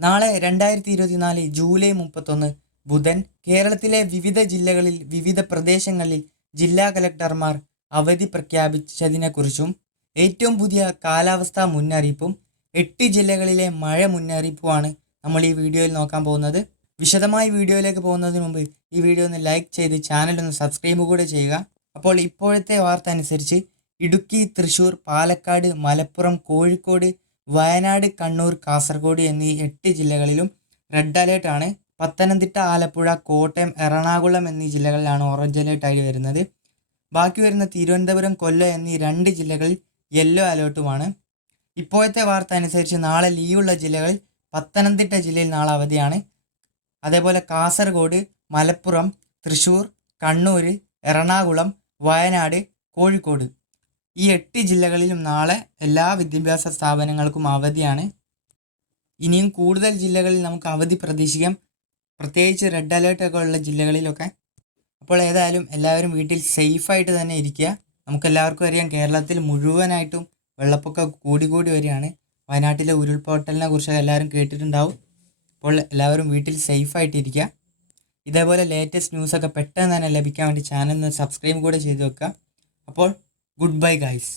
നാളെ 2024 ജൂലൈ 31 ബുധൻ കേരളത്തിലെ വിവിധ ജില്ലകളിൽ വിവിധ പ്രദേശങ്ങളിൽ ജില്ലാ കലക്ടർമാർ അവധി പ്രഖ്യാപിച്ചതിനെക്കുറിച്ചും ഏറ്റവും പുതിയ കാലാവസ്ഥാ മുന്നറിയിപ്പും 8 ജില്ലകളിലെ മഴ മുന്നറിയിപ്പുമാണ് നമ്മൾ ഈ വീഡിയോയിൽ നോക്കാൻ പോകുന്നത്. വിശദമായി വീഡിയോയിലേക്ക് പോകുന്നതിന് മുമ്പ് ഈ വീഡിയോ ഒന്ന് ലൈക്ക് ചെയ്ത് ചാനൽ ഒന്ന് സബ്സ്ക്രൈബ് കൂടെ ചെയ്യുക. അപ്പോൾ ഇപ്പോഴത്തെ വാർത്ത അനുസരിച്ച് ഇടുക്കി, തൃശ്ശൂർ, പാലക്കാട്, മലപ്പുറം, കോഴിക്കോട്, വയനാട്, കണ്ണൂർ, കാസർഗോഡ് എന്നീ 8 ജില്ലകളിലും റെഡ് അലേർട്ട് ആണ്. പത്തനംതിട്ട, ആലപ്പുഴ, കോട്ടയം, എറണാകുളം എന്നീ ജില്ലകളിലാണ് ഓറഞ്ച് അലേർട്ട് ആയി വരുന്നത്. ബാക്കി വരുന്ന തിരുവനന്തപുരം, കൊല്ലം എന്നീ 2 ജില്ലകളിൽ യെല്ലോ അലേർട്ടുമാണ്. ഇപ്പോഴത്തെ വാർത്ത അനുസരിച്ച് നാളെ ലീവുള്ള ജില്ലകളിൽ പത്തനംതിട്ട ജില്ലയിൽ നാളെ അവധിയാണ്. അതേപോലെ കാസർഗോഡ്, മലപ്പുറം, തൃശ്ശൂർ, കണ്ണൂർ, എറണാകുളം, വയനാട്, കോഴിക്കോട് ഈ 8 ജില്ലകളിലും നാളെ എല്ലാ വിദ്യാഭ്യാസ സ്ഥാപനങ്ങൾക്കും അവധിയാണ്. ഇനിയും കൂടുതൽ ജില്ലകളിൽ നമുക്ക് അവധി പ്രതീക്ഷിക്കാം, പ്രത്യേകിച്ച് റെഡ് അലേർട്ടൊക്കെ ഉള്ള ജില്ലകളിലൊക്കെ. അപ്പോൾ ഏതായാലും എല്ലാവരും വീട്ടിൽ സേഫായിട്ട് തന്നെ ഇരിക്കുക. നമുക്കെല്ലാവർക്കും അറിയാം, കേരളത്തിൽ മുഴുവനായിട്ടും വെള്ളപ്പൊക്കം കൂടി വരികയാണ്. വയനാട്ടിലെ ഉരുൾപൊട്ടലിനെ കുറിച്ച് എല്ലാവരും കേട്ടിട്ടുണ്ടാവും. അപ്പോൾ എല്ലാവരും വീട്ടിൽ സേഫായിട്ടിരിക്കുക. ഇതേപോലെ ലേറ്റസ്റ്റ് ന്യൂസൊക്കെ പെട്ടെന്ന് തന്നെ ലഭിക്കാൻ വേണ്ടി ചാനൽ ഒന്ന് സബ്സ്ക്രൈബ് കൂടെ ചെയ്ത് വെക്കുക. അപ്പോൾ ഗുഡ് ബൈ ഗൈസ്.